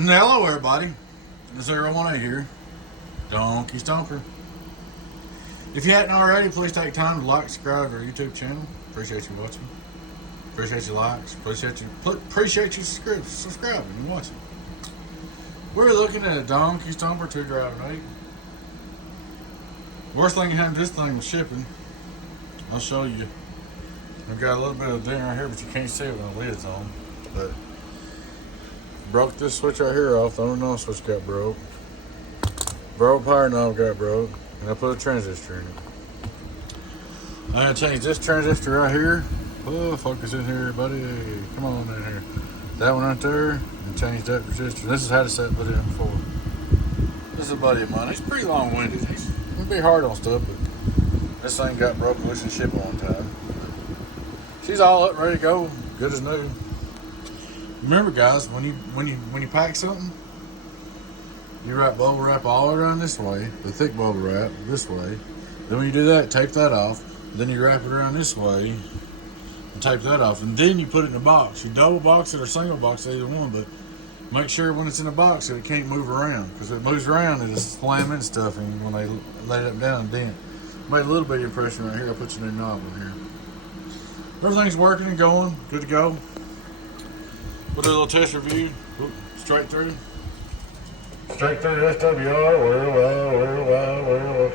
Hello everybody, 018 here, Donkey Stomper. If you hadn't already, please take time to like, subscribe to our YouTube channel. Appreciate you watching. Appreciate your likes. Appreciate you subscribing and watching. We're looking at a Donkey Stomper 2.8. Worst thing behind this thing was shipping. I'll show you. I've got a little bit of dent right here, but you can't see it when the lid's on. But broke this switch right here off. The only knob switch got broke. Broke power knob got broke. And I put a transistor in it. I'm gonna change this transistor right here. Oh, focus in here, buddy. Come on in here. That one right there, and change that resistor. This is how to set put in before. This is a buddy of mine. He's pretty long-winded. He's gonna be hard on stuff, but this thing got broke loose and shipped one time. She's all up, ready to go, good as new. Remember, guys, when you pack something, you wrap bubble wrap all around this way, the thick bubble wrap this way. Then when you do that, tape that off. Then you wrap it around this way and tape that off. And then you put it in a box. You double box it or single box it, either one, but make sure when it's in a box that it can't move around. Because if it moves around, it'll slam in stuff, and when they lay it up down and dent. Made a little bit of impression right here. I put your new knob in here. Everything's working and going, good to go. We'll do a little test review. Whoop, straight through. Straight through SWR,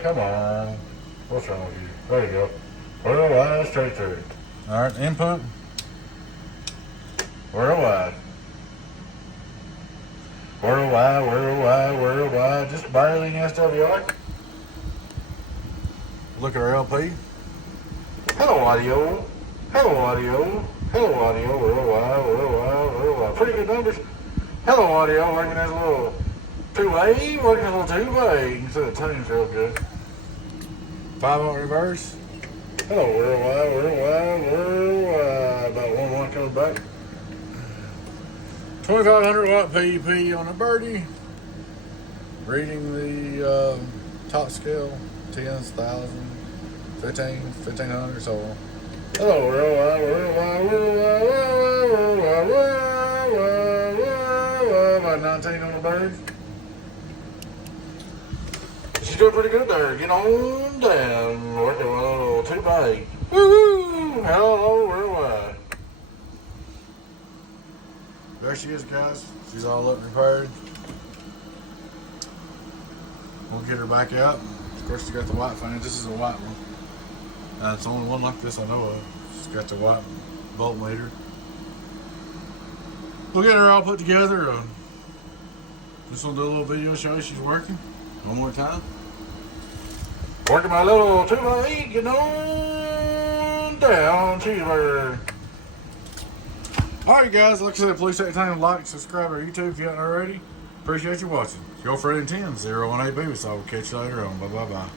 come on. What's wrong with you? There you go. Worldwide, straight through. Alright, input. Worldwide. Worldwide, just barely in SWR. Look at our LP. Hello audio. Worldwide. Pretty good numbers. Hello audio, working as a little two-way, so the tune's real good. 5-volt reverse. Hello worldwide. About 1 comes back. 2500 watt PUP on a birdie. Reading the top scale, 10,000, 1500, so on. Hello worldwide. About 19 on the bird. She's doing pretty good there. Get on down. Working with a little 2x8. Woo-hoo! Hello, worldwide. There she is, guys. She's all up and repaired. We'll get her back out. Of course, she's got the white fan. This is a white one. It's the only one like this I know of. She's got the white voltmeter. We'll get her all put together. Just want to do a little video show you she's working. One more time. Working my little 2x8, getting on down to her. Alright guys, like I said, please take time to like, subscribe to our YouTube if you haven't already. Appreciate you watching. It's your friend 10, 018 baby, so I will catch you later on. Bye.